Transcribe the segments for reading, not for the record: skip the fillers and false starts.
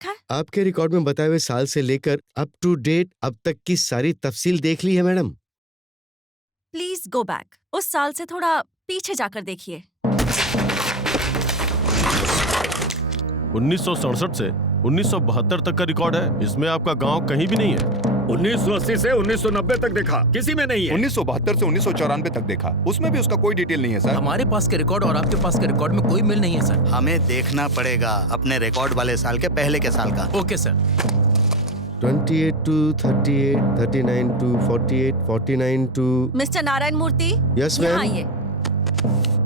है? आपके रिकॉर्ड में बताए हुए साल से लेकर अप टू डेट अब तक की सारी तफसील देख ली है मैडम। प्लीज गो बैक, उस साल से थोड़ा पीछे जाकर देखिए। 1967 से 1972 तक का रिकॉर्ड है। इसमें आपका गांव कहीं भी नहीं है। 1980 से 1990 तक देखा, किसी में नहीं है। 1972 से 1994 तक देखा, उसमें भी उसका कोई डिटेल नहीं है सर। हमारे पास के रिकॉर्ड और आपके पास के रिकॉर्ड में कोई मेल नहीं है सर। हमें देखना पड़ेगा अपने रिकॉर्ड वाले साल के पहले के साल का। Okay sir. 28 to 38, 39 to 48, 49 to... mister Narayana Murthy, yes यहाँ मैम। आइए।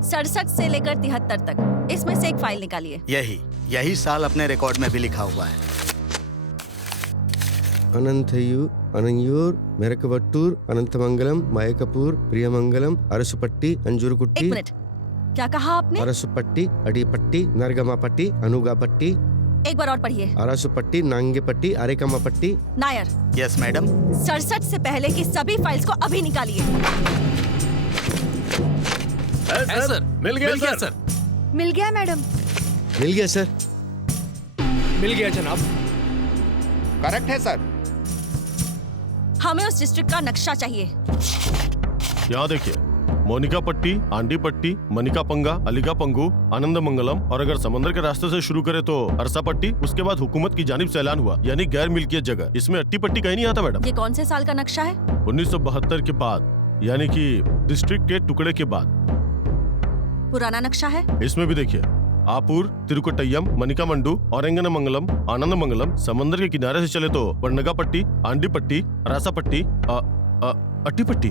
67 से लेकर 73 तक इसमें से एक फाइल निकालिए। यही साल अपने रिकॉर्ड में भी लिखा हुआ है। अनंतयू, अनंयूर, मेरकवट्टूर, अनंतमंगलम, मायकपूर, प्रियमंगलम, अरसुपट्टी, अंजुरकुट्टी। एक मिनट, क्या कहा आपने? अरसुपट्टी, अडीपट्टी, नरगमापट्टी, अनुगापट्टी। एक बार और पढ़िए। अरसुपट्टी, नांगेपट्टी, अरेकमापट्टी। Nair, yes madam. 67 से पहले की सभी फाइल्स को अभी निकालिए। सर, मिल गया सर। मिल गया मैडम। मिल गया सर। मिल गया जनाब। करेक्ट है सर। हमें उस डिस्ट्रिक्ट का नक्शा चाहिए। यहाँ देखिए, मोनिका पट्टी, आंडी पट्टी, मनिका पंगा, अलीगा पंगू, आनंद मंगलम, और अगर समंदर के रास्ते से शुरू करें तो अरसा पट्टी। उसके बाद हुकूमत की जानिब से ऐलान हुआ, यानी गैर मिल्कियत जगह। इसमें अट्टी पट्टी कहीं नहीं आता मैडम। ये कौन से साल का नक्शा है? 1972 के बाद, यानी कि डिस्ट्रिक्ट के टुकड़े के बाद। पुराना नक्शा है? इसमें भी देखिए, आपूर, तिरुकोट्टयम, मनिका मंडू, औरंगन मंगलम, आनंद मंगलम। समंदर के किनारे से चले तो वरनगा पट्टी, आंडी पट्टी, रासा पट्टी, अट्टी पट्टी।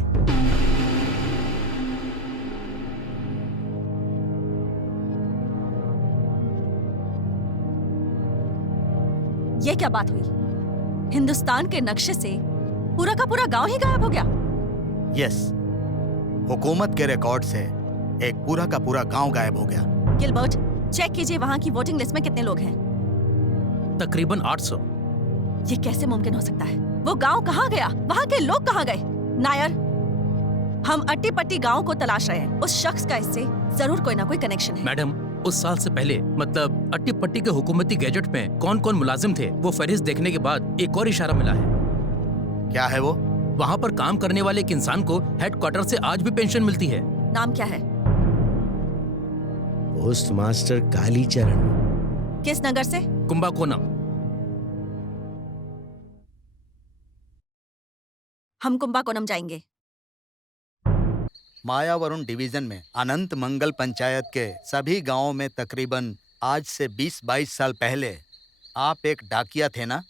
ये क्या बात हुई? हिंदुस्तान के नक्शे से पूरा का पूरा गांव ही गायब हो गया। यस, हुकूमत के रिकॉर्ड से एक पूरा का पूरा गांव गायब हो गया। गिलबर्ट, चेक कीजिए वहाँ की वोटिंग लिस्ट में कितने लोग हैं। तकरीबन 800। ये कैसे मुमकिन हो सकता है? वो गांव कहाँ गया? वहाँ के लोग कहाँ गए? नायर, हम अट्टी पट्टी गांव को तलाश रहे हैं। उस शख्स का इससे जरूर कोई ना कोई कनेक्शन है। मैडम, उस साल से पहले मतलब अट्टी पट्टी के हुकूमती गैजेट में कौन कौन मुलाजिम थे, वो फहरिस्त देखने के बाद एक और इशारा मिला है। क्या है वो? वहाँ पर काम करने वाले एक इंसान को हेडक्वार्टर से आज भी पेंशन मिलती है। नाम क्या है? Post master Kalicharan. किस नगर से? कुंभाकोनम। हम कुंभाकोनम जाएंगे। मायावरुण डिवीजन में अनंत मंगल पंचायत के सभी गांवों में तकरीबन आज से 20-22 साल पहले आप एक डाकिया थे ना?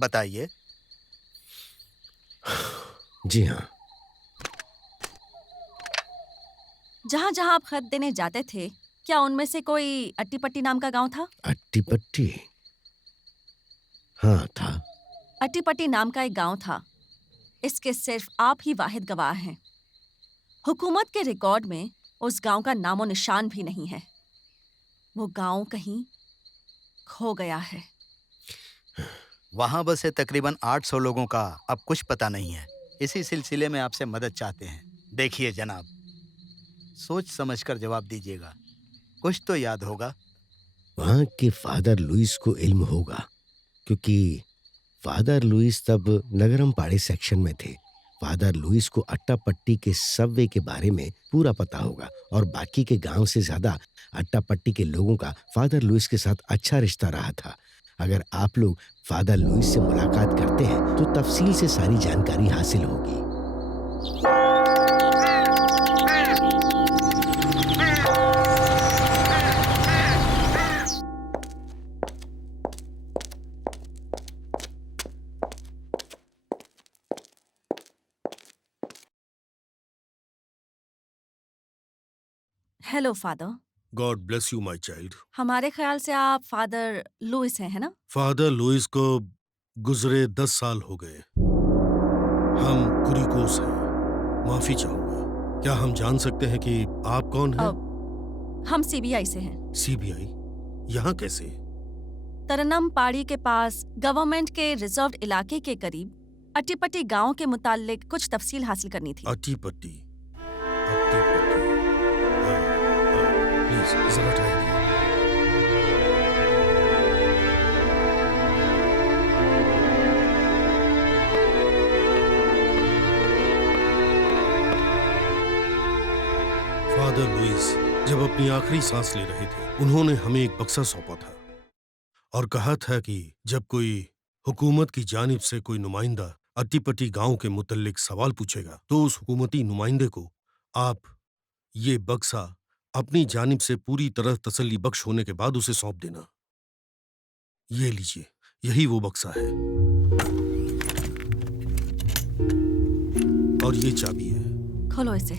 बताइए। जी हाँ। जहाँ जहाँ आप खत देने जाते थे, क्या उनमें से कोई अट्टी पट्टी नाम का गांव था? अट्टी पट्टी, हाँ था। अट्टी पट्टी नाम का एक गांव था। इसके सिर्फ आप ही वाहिद गवाह हैं। हुकूमत के रिकॉर्ड में उस गांव का नामो निशान भी नहीं है। वो गांव कहीं खो गया है। वहां बसे तकरीबन 800 लोगों का अब कुछ पता नहीं है। इसी सिलसिले में आपसे मदद चाहते हैं। देखिए जनाब, सोच समझकर जवाब दीजिएगा। कुछ तो याद होगा। वहाँ के फादर लुइस को इल्म होगा, क्योंकि फादर लुइस तब नगरमपाड़ी सेक्शन में थे। फादर लुइस को अट्टापट्टी के सबवे के बारे में पूरा पता होगा, और बाकी के गांव से ज्यादा अट्टापट्टी के लोगों का फादर लुइस के साथ अच्छा रिश्ता रहा था। अगर आप लोग फादर लुइस से मुलाकात करते हैं तो तफसील से सारी जानकारी हासिल होगी। Hello father. God bless you my child. हमारे ख्याल से आप फादर लुइस हैं, है ना? फादर लुइस को गुजरे 10 साल हो गए। हम कुरिकोस हैं। माफी चाहूंगा। क्या हम जान सकते हैं कि आप कौन हैं? हम सीबीआई से हैं। सीबीआई? यहाँ कैसे? तरनम पहाड़ी के पास गवर्नमेंट के रिजर्व्ड इलाके के करीब अट्टीपट्टी गांव के मुताल्लिक कुछ तफसील हासिल करनी थी। अट्टीपट्टी, प्लीज जरा टाइम दीजिए। जब अपनी आखिरी सांस ले रहे थे, उन्होंने हमें एक बक्सा सौंपा था और कहा था कि जब कोई हुकूमत की जानिब से कोई नुमाइंदा अट्टीपट्टी गांव के मुतल्लिक सवाल पूछेगा तो उस हुकूमती नुमाइंदे को आप ये बक्सा अपनी जानिब से पूरी तरह तसल्ली बख्श होने के बाद उसे सौंप देना। ये लीजिए, यही वो बक्सा है और ये चाबी है। खोलो इसे।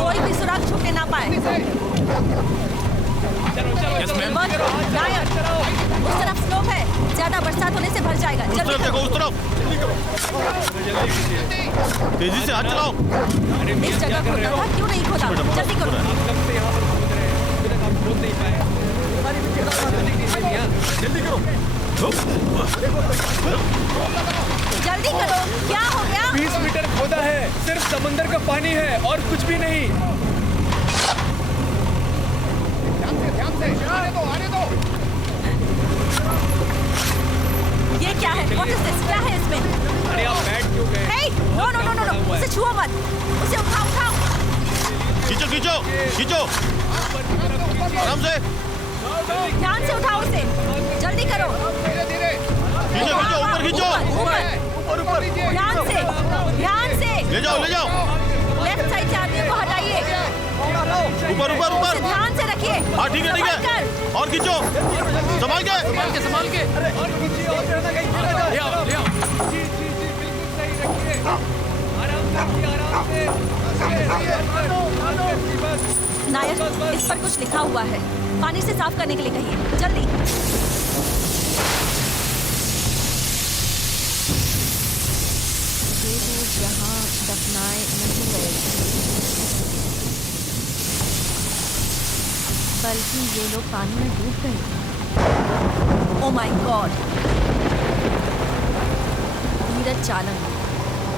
कोई भी सुराग छूटने ना पाए। गिलबर्ट, नायर, उस तरफ स्लोप है, ज्यादा बरसात होने से भर जाएगा। उस जल्दी तरफ देखो, करो। उस तरफ। तेजी से हाथ चलाओ। इस जगह खोदना था, क्यों नहीं खोदा? जल्दी करो। जल्दी करो, क्या हो गया? 20 मीटर खोदा है, सिर्फ समंदर का पानी है और कुछ भी नहीं। ये क्या है? What is this? क्या है इसमें? अरे आप बैठ क्यों गए? Hey! No, no, no, no, no! उसे छुओ मत। उसे उठाओ, उठाओ। खींचो खींचो खींचो, आराम से ध्यान से उठाओ उसे। जल्दी करो। खींचो खींचो, ऊपर खींचो। ऊपर। ध्यान से, ध्यान से। ले जाओ ले जाओ, लेफ्ट साइड से आदमी को हटाइए। ऊपर ऊपर ऊपर। उसे ध्यान से रखिए। हाँ ठीक है ठीक है, संभल और खींचो, संभाल के। संभाल के। ले आओ, ले आओ। जी जी जी, बिल्कुल सही रखिए। आराम से रखिए, आराम से। बस। नायर, इस पर कुछ लिखा हुआ है। पानी से साफ करने के लिए कहिए। जल्दी। ये लोग यहाँ दफनाए नहीं गए, बल्कि ये लोग पानी में डूब गए। Oh my God. Neeraj Chalan,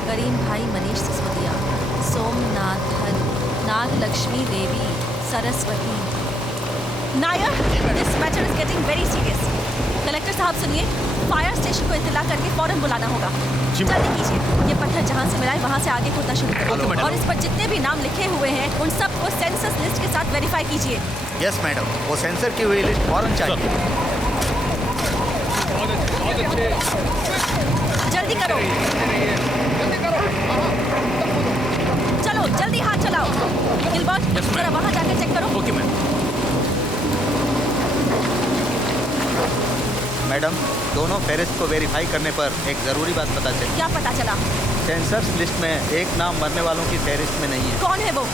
Karim भाई Manish Sisodia, Somnathan, Nagalakshmi Devi, Saraswati. Nair, this matter is getting very serious. Collector साहब सुनिए, फायर स्टेशन को इत्तला करके फौरन बुलाना होगा। जी जल्दी कीजिए। ये पत्थर जहाँ से मिला है वहाँ से आगे खोदना शुरू ओके, करो मैडम। और इस पर जितने भी नाम लिखे हुए हैं उन सबको सेंसस लिस्ट के साथ वेरीफाई कीजिए। यस मैडम, वो सेंसर की हुई लिस्ट फौरन चाहिए। बहुत अच्छे। जल्दी करो। चलो जल्दी हाथ चलाओ। गिलबर्ट, Yes, जरा ma'am. वहाँ जाकर चेक करो। Okay ma'am. मैडम, दोनों फेरिस्ट को वेरीफाई करने पर एक जरूरी बात पता चली। क्या पता चला? सेंसर्स लिस्ट में एक नाम मरने वालों की फेरिस्त में नहीं है। कौन है वो?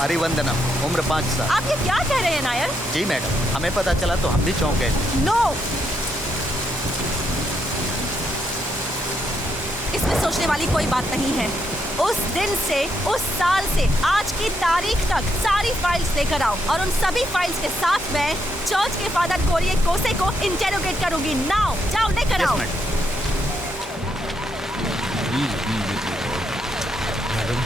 हरिवंदनम, उम्र 5 साल। आप ये क्या कह रहे हैं नायर? जी मैडम, हमें पता चला तो हम भी चौंक गए। नो, इसमें सोचने वाली कोई बात नहीं है। उस दिन से, उस साल से आज की तारीख तक सारी फाइल्स लेकर आओ और उन सभी फाइल्स के साथ मैं चर्च के फादर कोरिए कोसे को इंटेरोगेट करूंगी। नाउ जाओ लेकर आओ। मैडम।